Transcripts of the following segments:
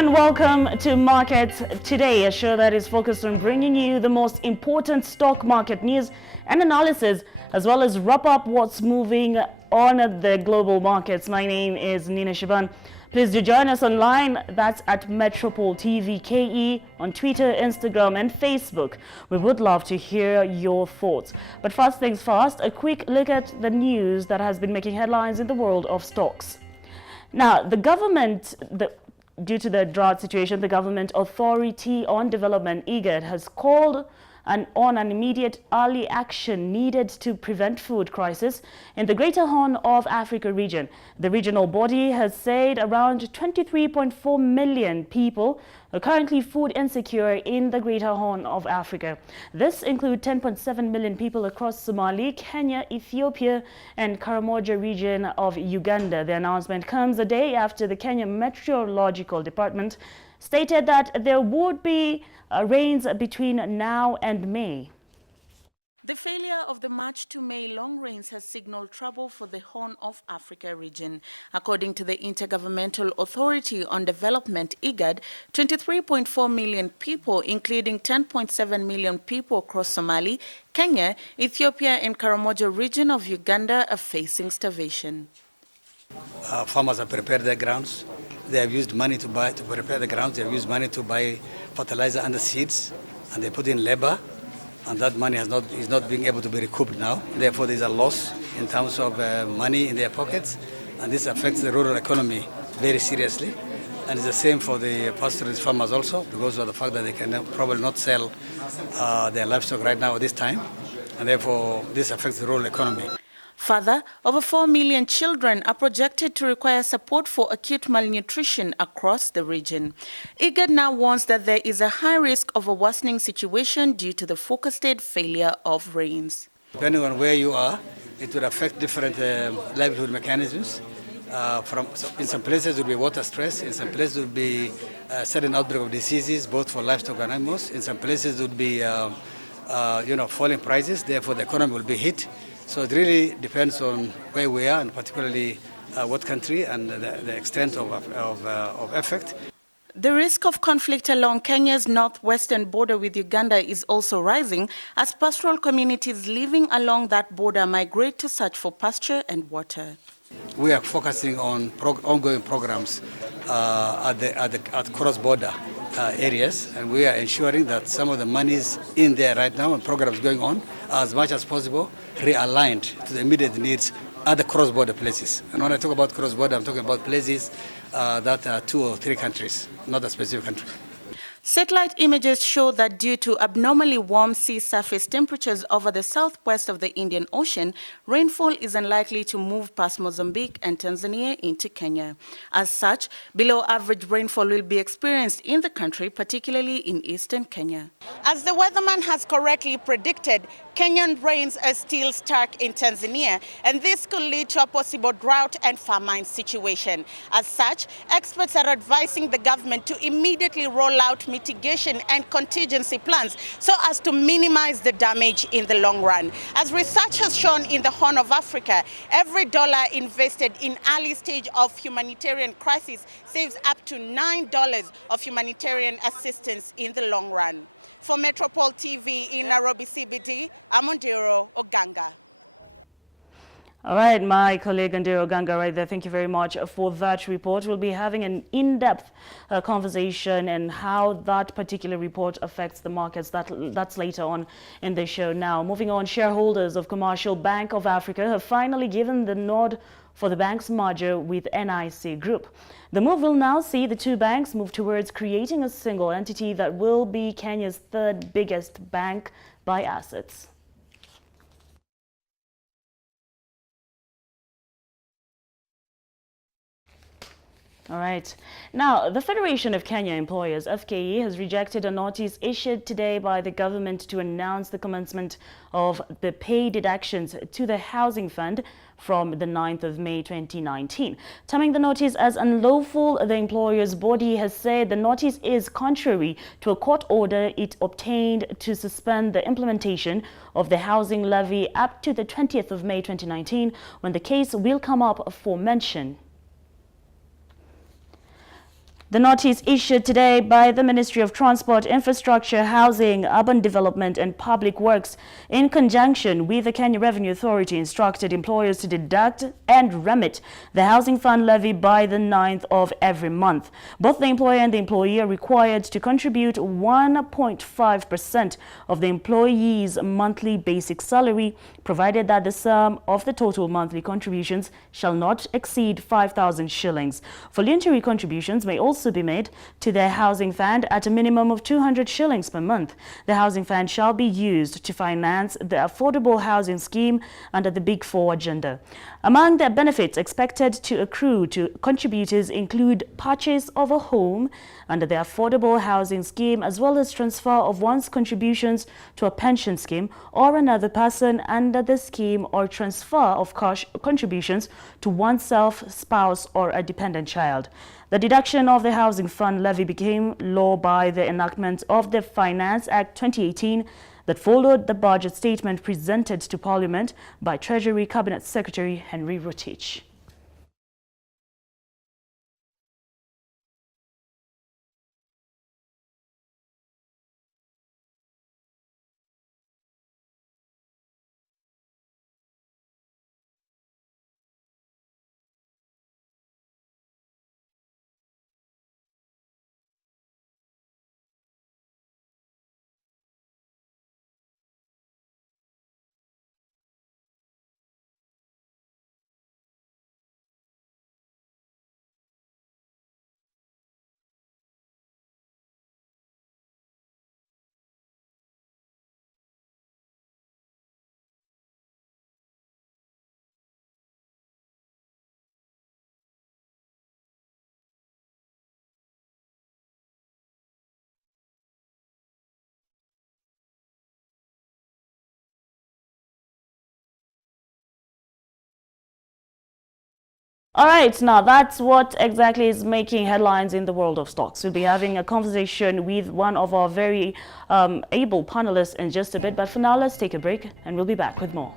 and welcome to Markets Today, a show that is focused on bringing you the most important stock market news and analysis, as well as wrap up what's moving on the global markets. My name is Nina Shaban. Please do join us online. That's at Metropol TV KE on Twitter, Instagram, and Facebook. We would love to hear your thoughts. But first things first, a quick look at the news that has been making headlines in the world of stocks. Now, the government, due to the drought situation, the Government Authority on Development, IGAD, has called on an immediate early action needed to prevent food crisis in the Greater Horn of Africa region. The regional body has said around 23.4 million people are currently food insecure in the Greater Horn of Africa. This includes 10.7 million people across Somali, Kenya, Ethiopia, and Karamoja region of Uganda. The announcement comes a day after the Kenya Meteorological Department stated that there would be rains between now and May. The failure of the March to May long rains has signaled trouble for the Horn of Africa region. According to the Intergovernmental Authority on Development, IGAD, 23.4 million people, including 10.7 million people across Somali, Kenya, Ethiopia, and Karamoja region of Uganda are facing starvation. Farmers have prepared their grounds. They have used money to prepare the grounds. They have used money to buy fertilizer and the seeds, and they put in labor, and that money is not being able to be recouped now. Therefore, there is a loss in terms of money in their pockets, and this affects the rural economy very seriously. And it's the same for the pastoralist farmers also, because of the fact that they can probably not sell their livestock right now at this time, and therefore this affects the rural economy. Further, over 4 million children are projected to require support for acute malnutrition across the region. IGAD now warns that there is a high risk of a worsening situation due to the forecasted failure of rains. Depending on where you are, it will affect different livelihood mechanisms. In some places it will be water stress, in some places it will be a sudden outbreak of diseases, both for livestock and animals. In some places it would be falling prices, therefore the economy will be hit. So it really depends on where we are, and particularly what country and the extent of effect. The risk of conflict along Kenya's northwestern border with Uganda is also rising as pastoral communities living along that border migrate to search for pasture and water. We are focusing on ongoing programs at cross-border areas, and we are ensuring that some of the monies in there right now and programs going on are as much as possible realigned to the immediate needs at the cross-border places. And when I talk about cross-border, I'm talking about places that are 2 or 3 countries, not a specific country. Satellite images show that due to abnormally warm sea surface temperatures over the southwest of the Indian Ocean, rainfall is unlikely to move past Mozambique and Tanzania into Kenya. As such, below average rainfall will be experienced in the country, particularly in eastern Kenya. As the weatherman has correctly predicted, Kenyan rains are still stark in Tanzania, and this could lead to a possible drought and famine situation. As such, experts are advising the government to immediately roll out mitigation and contingency plans so as to minimize the damage in the long run. As research has shown in the Horn of Africa, every dollar invested in early stage of humanitarian crisis saves up to $9 of humanitarian assistance in the long run. For Metropol TV in Nairobi CBD, I'm Nderi Oganga. All right, my colleague Nderi Oganga right there. Thank you very much for that report. We'll be having an in-depth conversation and how that particular report affects the markets. That's later on in the show. Now, moving on, shareholders of Commercial Bank of Africa have finally given the nod for the bank's merger with NIC Group. The move will now see the two banks move towards creating a single entity that will be Kenya's third biggest bank by assets. All right. Now, the Federation of Kenya Employers, FKE, has rejected a notice issued today by the government to announce the commencement of the pay deductions to the housing fund from the 9th of May 2019. Terming the notice as unlawful, the employers' body has said the notice is contrary to a court order it obtained to suspend the implementation of the housing levy up to the 20th of May 2019, when the case will come up for mention. The notice issued today by the Ministry of Transport, Infrastructure, Housing, Urban Development and Public Works in conjunction with the Kenya Revenue Authority instructed employers to deduct and remit the housing fund levy by the 9th of every month. Both the employer and the employee are required to contribute 1.5% of the employee's monthly basic salary, provided that the sum of the total monthly contributions shall not exceed 5,000 shillings. Voluntary contributions may also be made to their housing fund at a minimum of 200 shillings per month. The housing fund shall be used to finance the affordable housing scheme under the Big Four agenda. Among the benefits expected to accrue to contributors include purchase of a home under the affordable housing scheme, as well as transfer of one's contributions to a pension scheme or another person under the scheme, or transfer of cash contributions to oneself, spouse or a dependent child. The deduction of the housing fund levy became law by the enactment of the Finance Act 2018 that followed the budget statement presented to Parliament by Treasury Cabinet Secretary Henry Rotich. All right, now that's what exactly is making headlines in the world of stocks. We'll be having a conversation with one of our very able panelists in just a bit. But for now, let's take a break and we'll be back with more.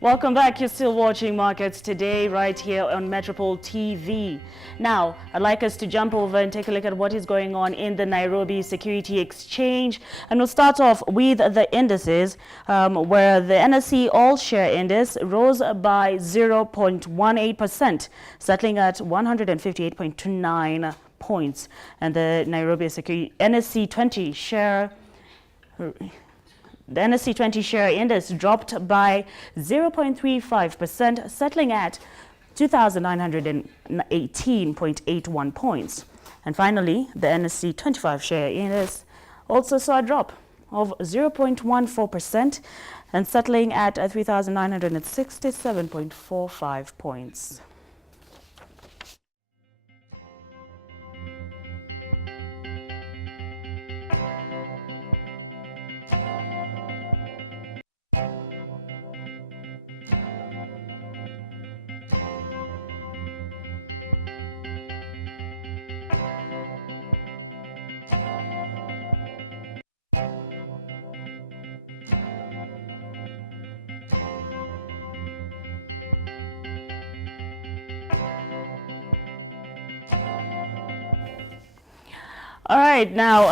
Welcome back. You're still watching Markets Today right here on Metropol TV. Now, I'd like us to jump over and take a look at what is going on in the Nairobi Security Exchange. And we'll start off with the indices, where the NSE All-Share Index rose by 0.18%, settling at 158.29 points. And the Nairobi Security NSE 20 share... The NSE 20 share index dropped by 0.35%, settling at 2,918.81 points. And finally, the NSE 25 share index also saw a drop of 0.14% and settling at 3,967.45 points. All right, now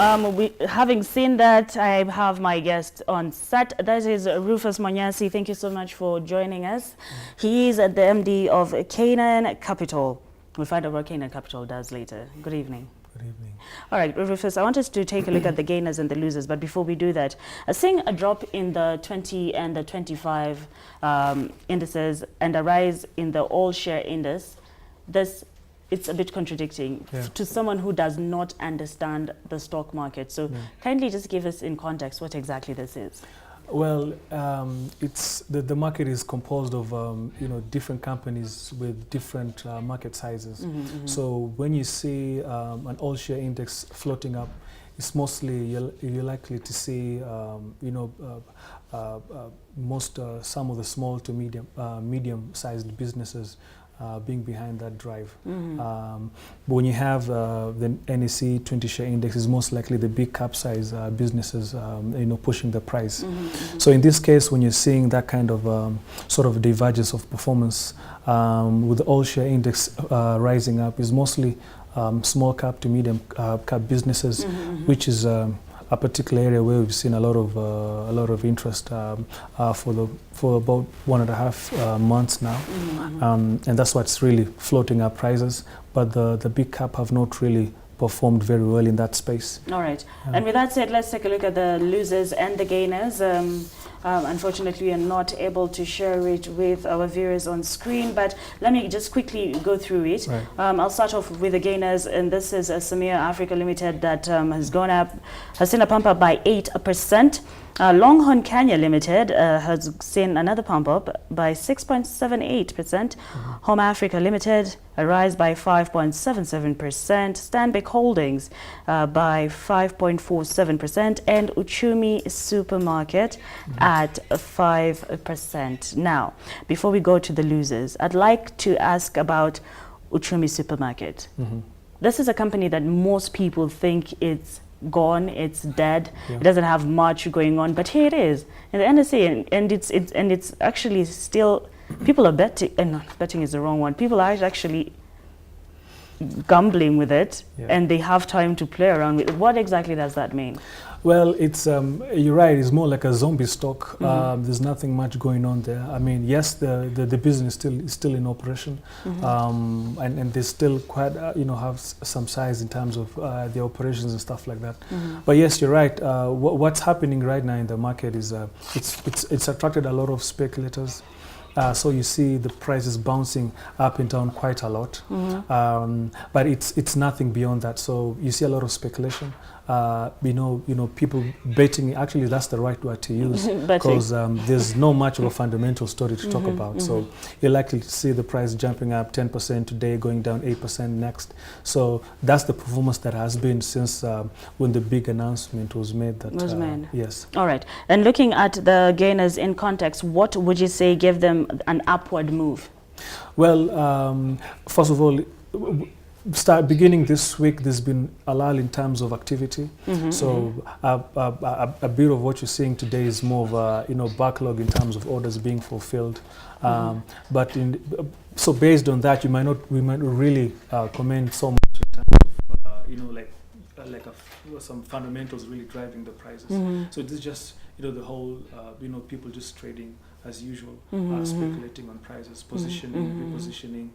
having seen that, I have my guest on set. That is Rufus Mwanyasi. Thank you so much for joining us. He is at the MD of Canaan Capital. We'll find out what Canaan Capital does later. Good evening. Good evening. All right, Rufus, I want us to take a look at the gainers and the losers, but before we do that, seeing a drop in the 20 and the 25 indices and a rise in the all-share index, it's a bit contradicting to someone who does not understand the stock market. So kindly just give us in context what exactly this is. Well, it's the market is composed of different companies with different market sizes. So when you see an all-share index floating up, it's mostly you're likely to see some of the small to medium-sized businesses being behind that drive. But when you have the NSE 20 share index, is most likely the big cap size businesses, pushing the price. So in this case, when you're seeing that kind of sort of divergence of performance, with the all share index rising up, is mostly small cap to medium cap businesses, which is a particular area where we've seen a lot of interest for about 1.5 months now, and that's what's really floating up prices. But the big cap have not really performed very well in that space. All right. And with that said, let's take a look at the losers and the gainers. Unfortunately, we are not able to share it with our viewers on screen, but let me just quickly go through it. Right. I'll start off with the gainers, and this is Samir Africa Limited that has seen a pump up by 8%. Longhorn Kenya Limited has seen another pump up by 6.78%. Home Africa Limited a rise by 5.77%. Stanbic Holdings by 5.47%, and Uchumi Supermarket at 5%. Now, before we go to the losers, I'd like to ask about Uchumi Supermarket. This is a company that most people think it's gone, it's dead, it doesn't have much going on, but here it is in the NSA, and it's actually still, people are betting, and not betting is the wrong one, people are actually gambling with it, and they have time to play around with it. What exactly does that mean? Well, it's you're right, it's more like a zombie stock. There's nothing much going on there. I mean, yes, the business is still in operation, and they still quite have some size in terms of the operations and stuff like that. But yes, you're right. What's happening right now in the market is it's attracted a lot of speculators. So you see the prices bouncing up and down quite a lot, but it's nothing beyond that. So you see a lot of speculation. People betting. Actually, that's the right word to use, because there's no much of a fundamental story to talk about. So you're likely to see the price jumping up 10% today, going down 8% next. So that's the performance that has been since when the big announcement was made. Yes. All right. And looking at the gainers in context, what would you say gave them an upward move? Well, first of all, beginning this week, there's been a lull in terms of activity. So a bit of what you're seeing today is more of a backlog in terms of orders being fulfilled. But so based on that, we might not really comment so much in terms of some fundamentals really driving the prices. So this is just the whole people just trading as usual, speculating on prices, positioning, repositioning.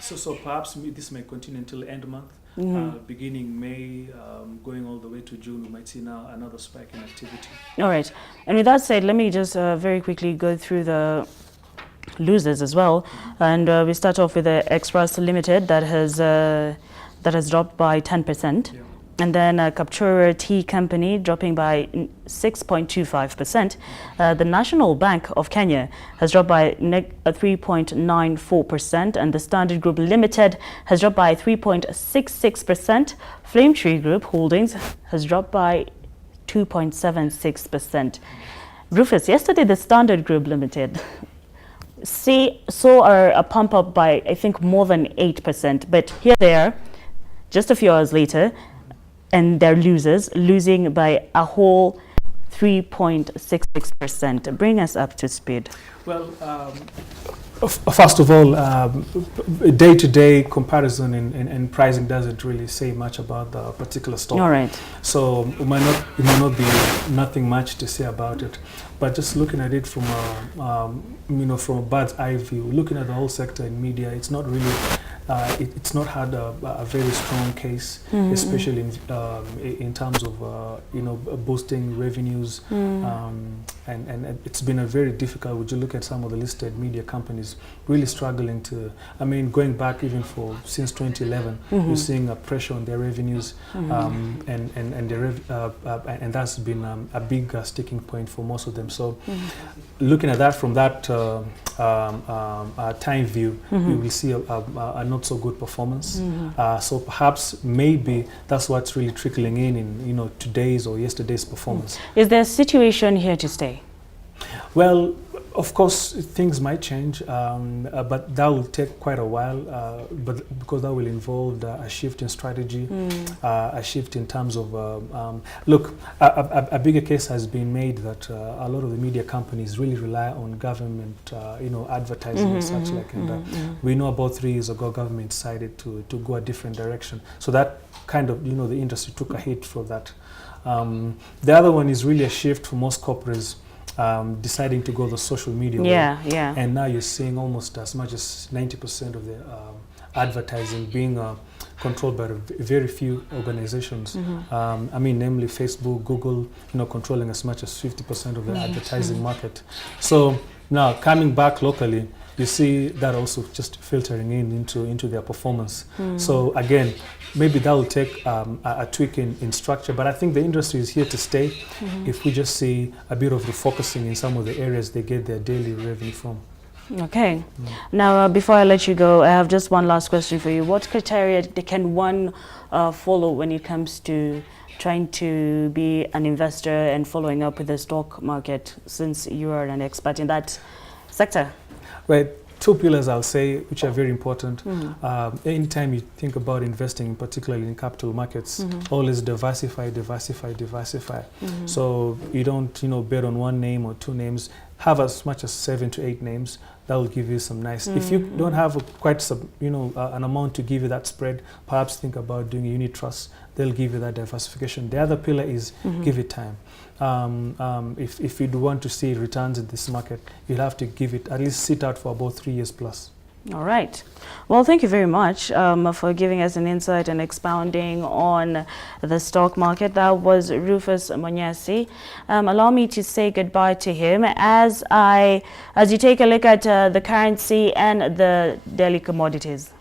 So perhaps this may continue until end month. Beginning May, going all the way to June, we might see now another spike in activity. All right. And with that said, let me just very quickly go through the losers as well. And we start off with the Express Limited that has dropped by 10%. And then Kapchora Tea Company dropping by 6.25%. The National Bank of Kenya has dropped by 3.94%, and the Standard Group Limited has dropped by 3.66%. Flame Tree Group Holdings has dropped by 2.76%. Rufus, yesterday the Standard Group Limited saw a pump up by, I think, more than 8%, but here they are, just a few hours later, and they're losing by a whole 3.66%. Bring us up to speed. Well, first of all, day-to-day comparison and pricing doesn't really say much about the particular stock. All right. So it might not be nothing much to say about it. But just looking at it from a bird's eye view, looking at the whole sector in media, it's not really. It's not had a very strong case, especially in terms of boosting revenues, and it's been a very difficult. Would you look at some of the listed media companies really struggling to? I mean, going back even since 2011, you're seeing a pressure on their revenues, and that's been a big sticking point for most of them. So, looking at that from that time view, you will see a not so good performance. So perhaps maybe that's what's really trickling in today's or yesterday's performance. Is there a situation here to stay? Well, Of course, things might change, but that will take quite a while. But because that will involve a shift in strategy, a shift in terms of look. A bigger case has been made that a lot of the media companies really rely on government, advertising and such like. And we know about 3 years ago, government decided to go a different direction. So that kind of, the industry took a hit for that. The other one is really a shift for most corporates. Deciding to go the social media way. Yeah. And now you're seeing almost as much as 90% of the advertising being controlled by very few organizations. Namely Facebook, Google, controlling as much as 50% of the advertising market. So now coming back locally, you see that also just filtering into their performance. So again, maybe that will take a tweak in structure, but I think the industry is here to stay if we just see a bit of refocusing in some of the areas they get their daily revenue from. Okay. Now, before I let you go, I have just one last question for you. What criteria can one follow when it comes to trying to be an investor and following up with the stock market, since you are an expert in that sector? Right. 2 pillars, I'll say, which are very important. Anytime you think about investing, particularly in capital markets, always diversify. So you don't, bet on 1 name or 2 names. Have as much as 7 to 8 names. That will give you some nice. If you don't have an amount to give you that spread, perhaps think about doing a unit trust. They'll give you that diversification. The other pillar is give it time. If you do want to see returns in this market, you'll have to give it, at least sit out for about 3 years plus. All right. Well, thank you very much for giving us an insight and expounding on the stock market. That was Rufus Mwanyasi. Allow me to say goodbye to him as you take a look at the currency and the daily commodities.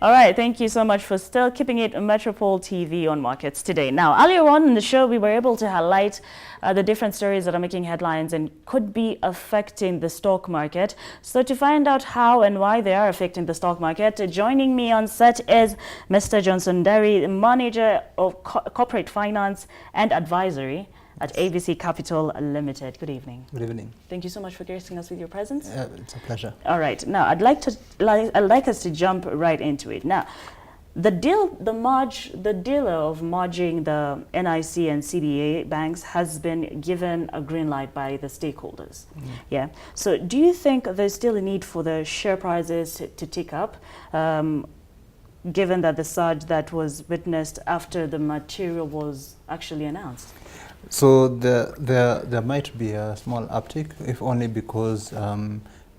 All right, thank you so much for still keeping it Metropol TV on Markets Today. Now, earlier on in the show, we were able to highlight the different stories that are making headlines and could be affecting the stock market. So to find out how and why they are affecting the stock market, joining me on set is Mr. Johnson Nderi, Manager of Corporate Finance and Advisory at ABC Capital Limited. Good evening. Good evening. Thank you so much for gracing us with your presence. It's a pleasure. All right. Now, I'd like us to jump right into it. Now, the dealer of merging the NIC and CBA banks has been given a green light by the stakeholders. Yeah. So, do you think there's still a need for the share prices to tick up, given that the surge that was witnessed after the material was actually announced? So there might be a small uptick, if only because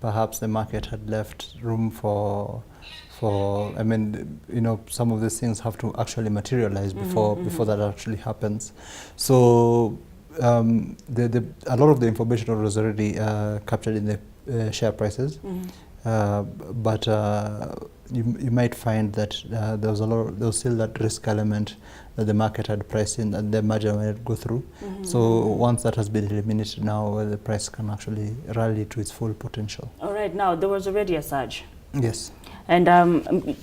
perhaps the market had left room for I mean, you know, some of these things have to actually materialize before that actually happens. So a lot of the information was already captured in the share prices, but you might find that there was still that risk element that the market had priced in, and the merger might go through. So once that has been eliminated, now the price can actually rally to its full potential. All right. Now, there was already a surge. Yes. And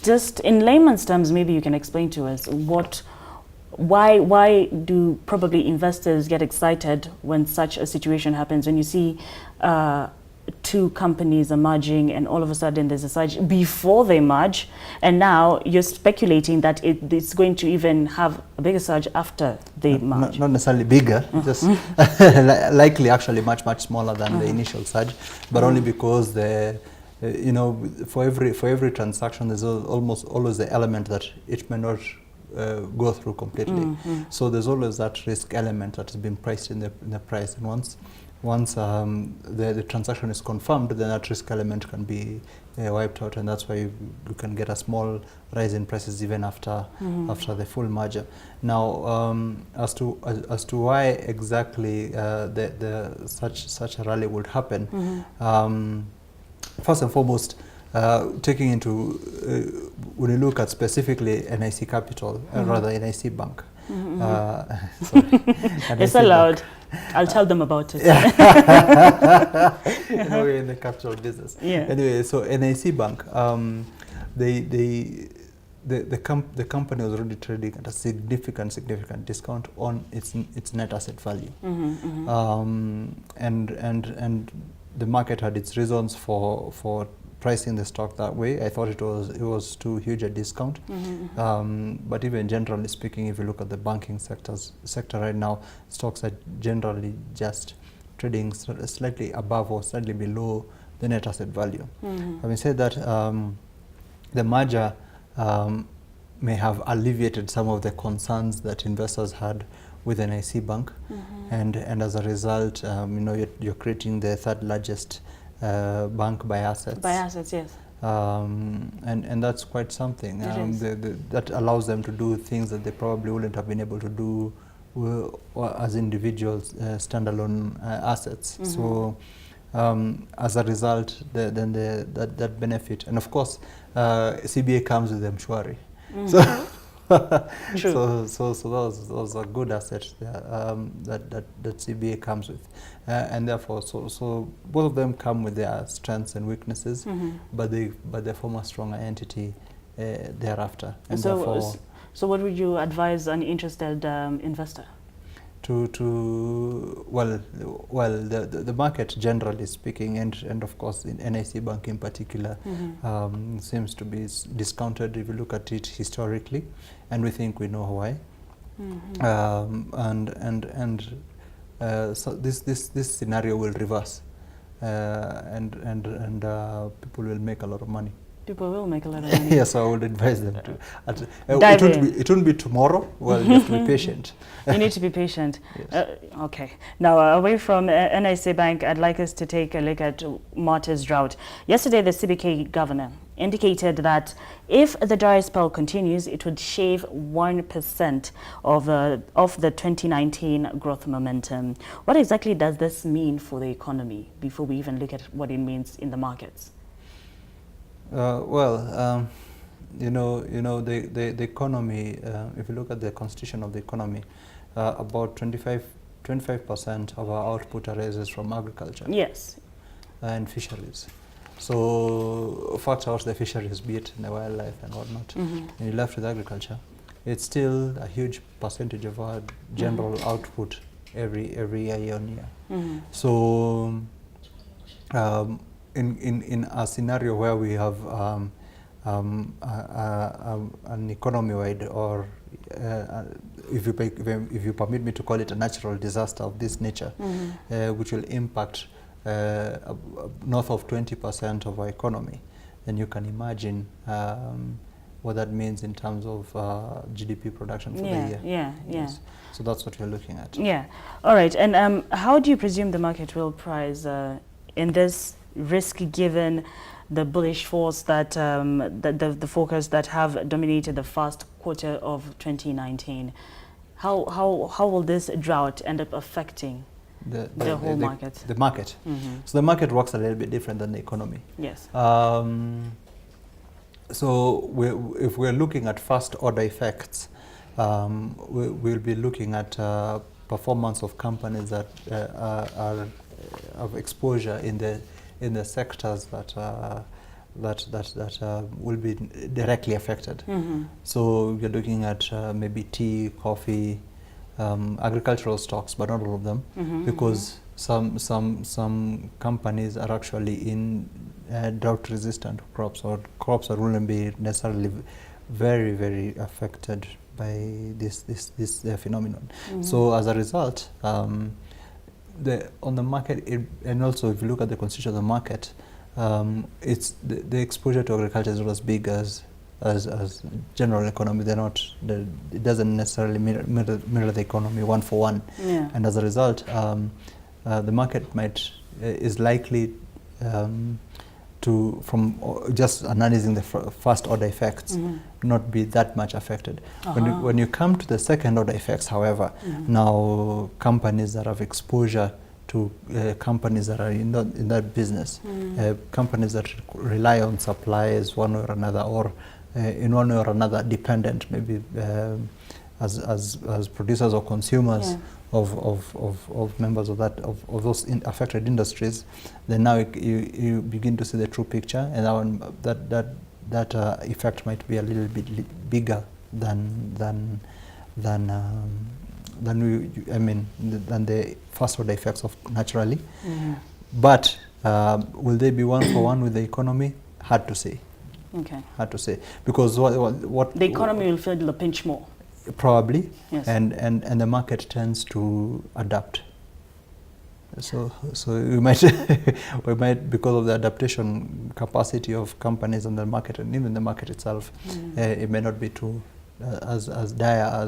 just in layman's terms, maybe you can explain to us why do probably investors get excited when such a situation happens, when you see two companies are merging and all of a sudden there's a surge before they merge, and now you're speculating that it's going to even have a bigger surge after they merge? Not necessarily bigger, just likely actually much smaller than the initial surge, but only because you know, for every transaction there's almost always the element that it may not go through completely. So there's always that risk element that has been priced in the price, and once the transaction is confirmed, then that risk element can be wiped out, and that's why you can get a small rise in prices even after the full merger. Now, as to why exactly such a rally would happen, first and foremost, taking into when you look at specifically NIC Capital, rather NIC Bank. Sorry, it's allowed. I'll tell them about it. You know, we're in the capital business. Yeah. Anyway, so NIC Bank, the company was already trading at a significant discount on its net asset value, and the market had its reasons for pricing the stock that way. I thought it was too huge a discount, but even generally speaking, if you look at the banking sector right now, stocks are generally just trading slightly above or slightly below the net asset value. Having said that, the merger may have alleviated some of the concerns that investors had with NIC Bank, and as a result, you know, you're creating the third largest bank by assets. By assets, yes. And that's quite something. That allows them to do things that they probably wouldn't have been able to do as individuals, standalone assets. So as a result, then that benefit, and of course, CBA comes with Mshwari. So that was a good asset that CBA comes with, and therefore so both of them come with their strengths and weaknesses, but they form a stronger entity thereafter. And so what would you advise an interested investor? The market, generally speaking, and of course in NIC Bank in particular, seems to be discounted if you look at it historically, and we think we know why. So this scenario will reverse, and people will make a lot of money. People will make a lot of money. Yes, I would advise them to. It won't be tomorrow. Well, you have to be patient. You need to be patient. Yes. Okay. Now, away from NIC Bank, I'd like us to take a look at Martha's drought. Yesterday, the CBK governor indicated that if the dry spell continues, it would shave 1% of the 2019 growth momentum. What exactly does this mean for the economy before we even look at what it means in the markets? the economy, if you look at the constitution of the economy, about 25% of our output arises from agriculture. Yes. And fisheries. So factor out the fisheries, be it in the wildlife and whatnot, and you're left with agriculture. It's still a huge percentage of our general output every year on year. So in a scenario where we have an economy-wide, or if you permit me to call it a natural disaster of this nature, which will impact north of 20% of our economy, then you can imagine what that means in terms of GDP production for the year. Yes. So that's what we're looking at. Yeah. All right. And how do you presume the market will price in this risk, given the bullish force that the focus that have dominated the first quarter of 2019? How will this drought end up affecting the whole market? The market. So the market works a little bit different than the economy. Yes. So if we're looking at first order effects, we'll be looking at performance of companies that are of exposure in the sectors that will be directly affected. So you're looking at maybe tea, coffee, agricultural stocks, but not all of them, because some companies are actually in drought-resistant crops, or crops that wouldn't be necessarily very, very affected by this phenomenon. So as a result, on the market, and also if you look at the constitution of the market, it's the exposure to agriculture is not as big as general economy. It doesn't necessarily mirror the economy one for one. Yeah. And as a result, the market is likely to, from just analyzing the first order effects, not be that much affected. When you come to the second order effects, however, now companies that have exposure to companies that are in that business, companies that rely on suppliers one way or another, or in one way or another dependent, maybe as producers or consumers of members of those affected industries, then now you begin to see the true picture, and that effect might be a little bit bigger than the first order effects of naturally. But will they be one for one with the economy? Hard to say. Okay. Hard to say, because what the economy will feel the pinch more. Probably. Yes. And the market tends to adapt. So we might because of the adaptation capacity of companies and the market, and even the market itself, it may not be too as dire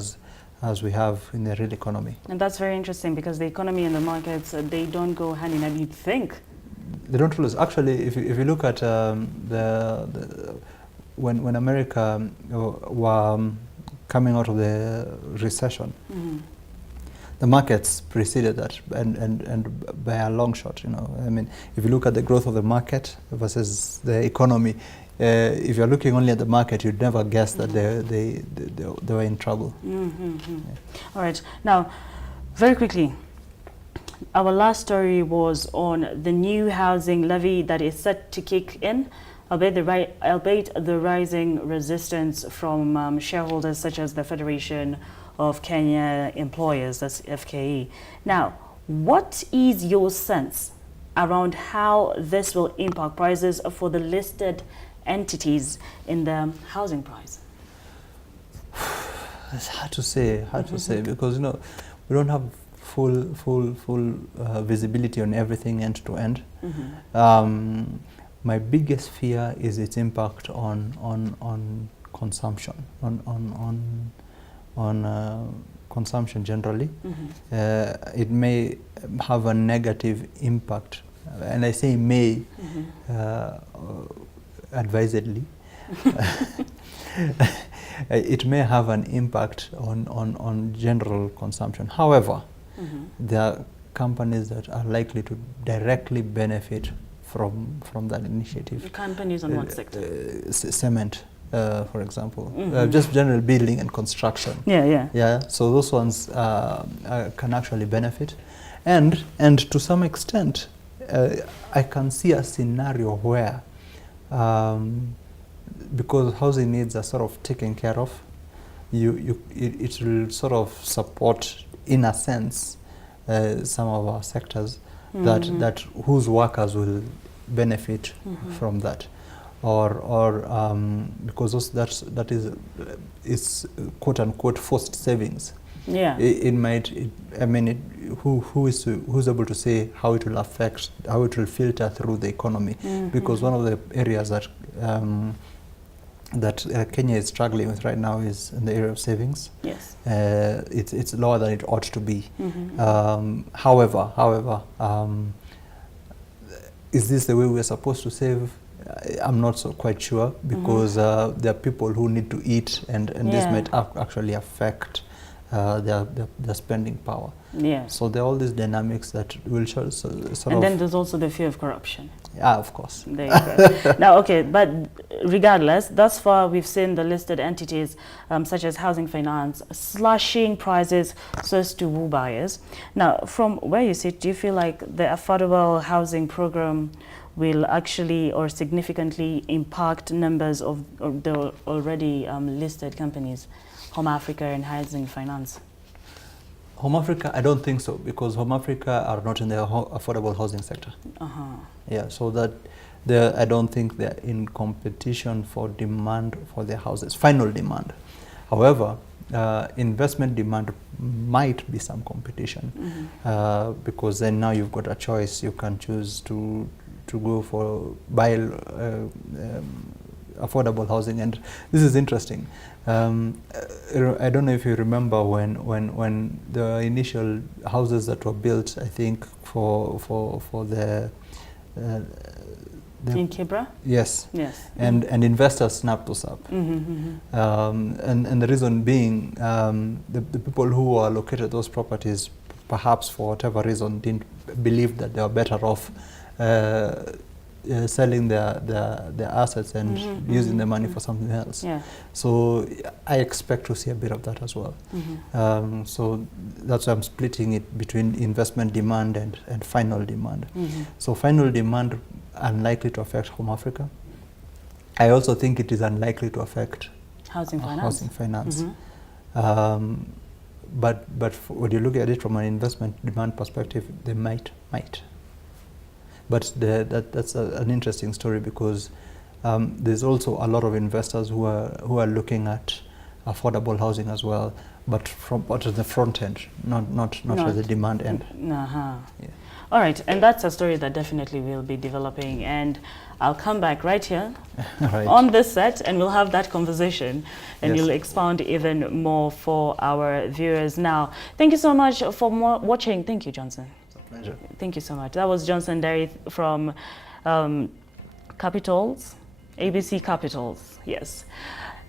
as we have in the real economy. And that's very interesting, because the economy and the markets, they don't go hand in hand, you'd think. They don't lose. Actually, if you look at when America were coming out of the recession, the markets preceded that, and by a long shot. I mean, if you look at the growth of the market versus the economy, if you're looking only at the market, you'd never guess that they were in trouble. Yeah. All right. Now, very quickly, our last story was on the new housing levy that is set to kick in, albeit the rising resistance from shareholders such as the Federation of Kenya Employers, that's FKE. Now, what is your sense around how this will impact prices for the listed entities in the housing price? It's hard to say, because we don't have full visibility on everything end to end. My biggest fear is its impact on consumption, on consumption generally. It may have a negative impact, and I say may advisedly. It may have an impact on general consumption. However, there are companies that are likely to directly benefit from that initiative. Companies on what sector? Cement. for example, just general building and construction. Yeah. So those ones can actually benefit, and to some extent, I can see a scenario where, because housing needs are sort of taken care of, it will sort of support, in a sense, some of our sectors that whose workers will benefit from that, or because that is quote unquote forced savings. Yeah. Who's able to say how it will affect, how it will filter through the economy? Because one of the areas that Kenya is struggling with right now is in the area of savings. Yes. It's lower than it ought to be. However, is this the way we're supposed to save? I'm not so quite sure, because there are people who need to eat, and this might actually affect their spending power. Yeah. So there are all these dynamics that will sort of. And then there's also the fear of corruption. Yeah, of course. There you go. Now, okay, but regardless, thus far we've seen the listed entities such as Housing Finance slashing prices so as to woo buyers. Now, from where you sit, do you feel like the affordable housing program will actually or significantly impact numbers of the already listed companies, Home Africa and Housing Finance? Home Africa, I don't think so, because Home Africa are not in the affordable housing sector. Yeah, so that I don't think they're in competition for demand for their houses, final demand. However, investment demand might be some competition, because then now you've got a choice. You can choose to go for buy affordable housing, and this is interesting. I don't know if you remember when the initial houses that were built, I think for the in Kibra? Yes. Yes. And investors snapped those up. And the reason being, the people who allocated those properties, perhaps for whatever reason, didn't believe that they were better off selling their assets and using the money for something else. Yeah. So I expect to see a bit of that as well. So that's why I'm splitting it between investment demand and final demand. So final demand, unlikely to affect Home Africa. I also think it is unlikely to affect Housing Finance. Housing Finance. But when you look at it from an investment demand perspective, they might. But that's an interesting story, because there's also a lot of investors who are looking at affordable housing as well, but at the front end, not at the demand end. Yeah. All right, and that's a story that definitely will be developing, and I'll come back right here on this set, and we'll have that conversation, and you'll expound even more for our viewers. Now, thank you so much for watching. Thank you, Johnson. Pleasure. Thank you so much. That was Johnson Nderi from Capitals, ABC Capitals. Yes.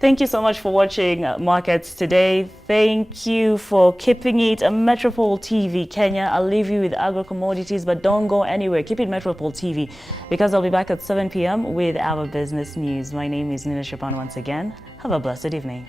Thank you so much for watching Markets today. Thank you for keeping it Metropol TV Kenya. I'll leave you with agro commodities, but don't go anywhere. Keep it Metropol TV, because I'll be back at 7 p.m. with our business news. My name is Nina Shapan once again. Have a blessed evening.